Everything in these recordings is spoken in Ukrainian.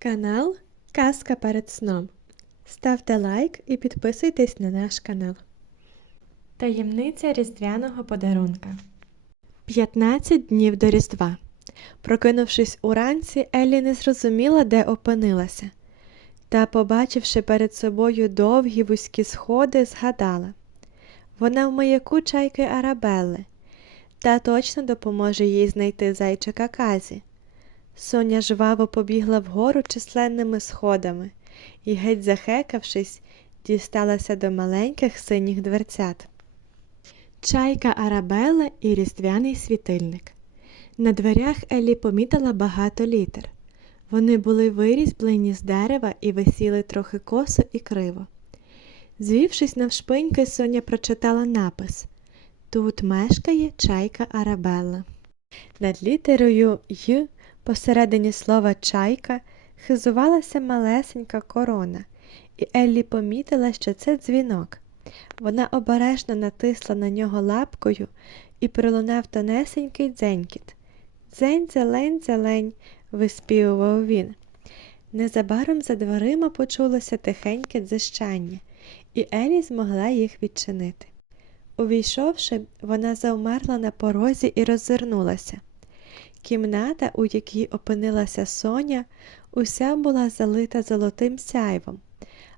Канал Казка перед сном. Ставте лайк і підписуйтесь на наш канал. Таємниця різдвяного подарунка. 15 днів до Різдва. Прокинувшись уранці, Еллі не зрозуміла, де опинилася. Та, побачивши перед собою довгі вузькі сходи, згадала. Вона в маяку чайки Арабелли, та точно допоможе їй знайти зайчика Казі. Соня жваво побігла вгору численними сходами і, геть захекавшись, дісталася до маленьких синіх дверцят. Чайка Арабелла і різдвяний світильник. На дверях Еллі помітила багато літер. Вони були вирізблені з дерева і висіли трохи косо і криво. Звівшись навшпиньки, Соня прочитала напис Тут мешкає чайка Арабелла. Над літерою Й посередині слова чайка хизувалася малесенька корона, і Еллі помітила, що це дзвінок. Вона обережно натисла на нього лапкою і пролунав тонесенький дзенькіт. Дзень, зелень, зелень, виспівував він. Незабаром за дверима почулося тихеньке дзищання, і Елі змогла їх відчинити. Увійшовши, вона завмерла на порозі і роззирнулася. Кімната, у якій опинилася Соня, уся була залита золотим сяйвом,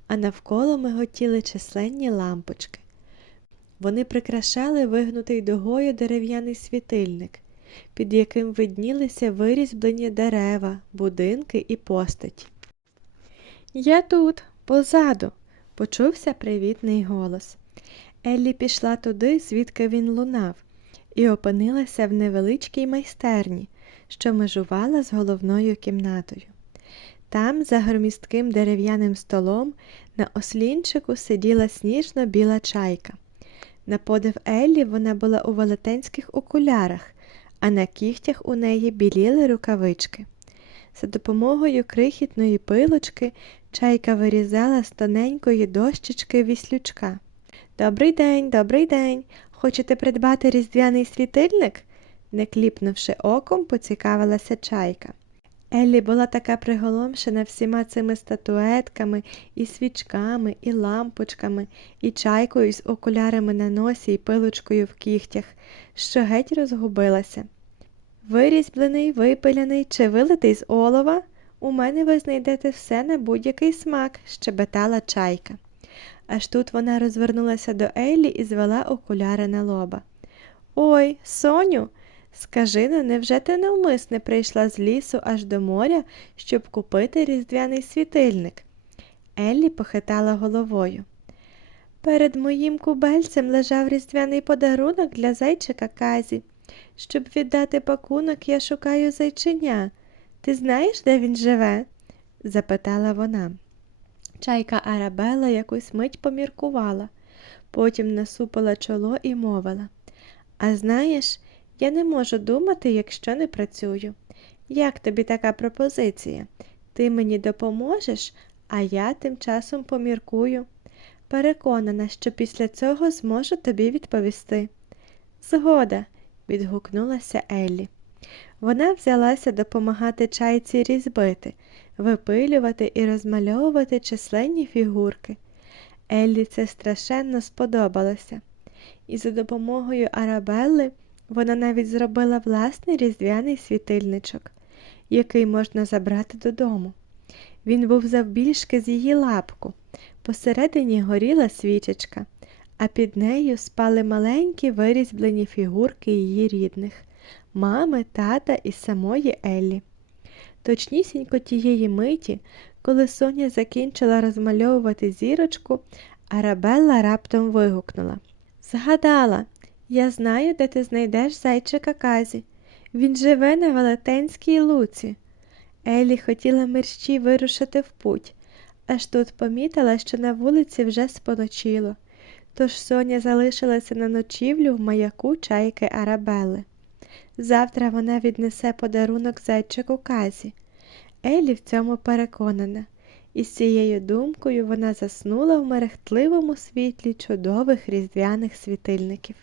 а навколо миготіли численні лампочки. Вони прикрашали вигнутий дугою дерев'яний світильник, під яким виднілися вирізблені дерева, будинки і постаті. Я тут, позаду, почувся привітний голос. Еллі пішла туди, звідки він лунав, і опинилася в невеличкій майстерні, що межувала з головною кімнатою. Там, за громістким дерев'яним столом, на ослінчику сиділа сніжно-біла чайка. На подив Еллі вона була у велетенських окулярах, а на кігтях у неї біліли рукавички. За допомогою крихітної пилочки чайка вирізала з тоненької дощечки віслючка. Добрий день, добрий день. Хочете придбати різдвяний світильник? не кліпнувши оком, поцікавилася чайка. Еллі була така приголомшена всіма цими статуетками, і свічками, і лампочками, і чайкою з окулярами на носі і пилочкою в кігтях, що геть розгубилася. Вирізблений, випиляний чи вилитий з олова, у мене ви знайдете все на будь-який смак, щебетала чайка. Аж тут вона розвернулася до Еллі і звела окуляри на лоба. Ой, Соню, скажи ну, невже ти навмисне прийшла з лісу аж до моря, щоб купити різдвяний світильник? Еллі похитала головою. Перед моїм кубельцем лежав різдвяний подарунок для зайчика Казі. Щоб віддати пакунок, я шукаю зайчиня. Ти знаєш, де він живе? запитала вона. Чайка Арабела якусь мить поміркувала, потім насупила чоло і мовила А знаєш, я не можу думати, якщо не працюю. Як тобі така пропозиція? Ти мені допоможеш, а я тим часом поміркую. Переконана, що після цього зможу тобі відповісти. Згода, відгукнулася Еллі. Вона взялася допомагати чайці різьбити, випилювати і розмальовувати численні фігурки. Еллі це страшенно сподобалося, і за допомогою Арабелли вона навіть зробила власний різдвяний світильничок, який можна забрати додому. Він був завбільшки з її лапку, посередині горіла свічечка, а під нею спали маленькі вирізблені фігурки її рідних мами, тата і самої Еллі. Точнісінько тієї миті, коли Соня закінчила розмальовувати зірочку, Арабелла раптом вигукнула Згадала, я знаю, де ти знайдеш зайчика Казі. Він живе на велетенській луці. Еллі хотіла мерщій вирушити в путь, аж тут помітила, що на вулиці вже споночило. Тож Соня залишилася на ночівлю в маяку чайки Арабели. Завтра вона віднесе подарунок зайчику Казі. Елі в цьому переконана, і з цією думкою вона заснула в мерехтливому світлі чудових різдвяних світильників.